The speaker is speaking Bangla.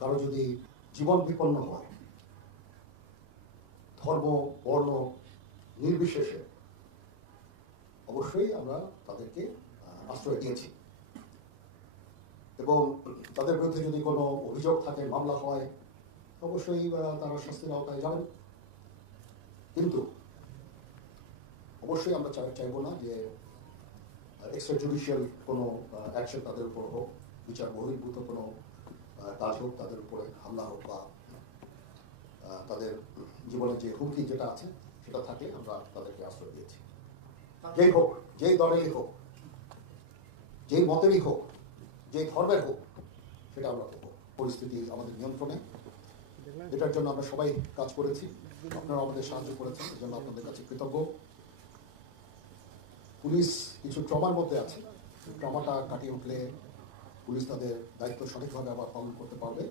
কারো যদি জীবন বিপন্ন হয়, ধর্ম বর্ণ নির্বিশেষে অবশ্যই আমরা তাদেরকে আশ্রয় দিয়েছি এবং তাদের বিরুদ্ধে যদি কোনো অভিযোগ থাকে, মামলা হয়, অবশ্যই তারা শাস্তির আওতায় যাবেন। কিন্তু অবশ্যই আমরা চাইবো না যে এক্সট্রা জুডিশিয়াল কোনো অ্যাকশন তাদের উপর হোক, বিচার বহির্ভূত কোনো কাজ হোক, তাদের উপরে হামলা হোক বা তাদের জীবনের যে হুমকি যেটা আছে সেটা থাকলে আমরা তাদেরকে আশ্রয় দিয়েছি। যেই হোক, যেই দলেরই হোক, যেই মতেরই হোক, যেই ধর্মের হোক, সেটা আমরা করবো। পরিস্থিতি আমাদের নিয়ন্ত্রণে, এটার জন্য আমরা সবাই কাজ করেছি, আপনারা আমাদের সাহায্য করেছেন, এর জন্য আপনাদের কাছে কৃতজ্ঞ। পুলিশ কিছু ট্রমার মধ্যে আছে, ট্রমাটা কাটিয়ে উঠলে পুলিশ তাদের দায়িত্ব সঠিকভাবে আবার পালন করতে পারবে।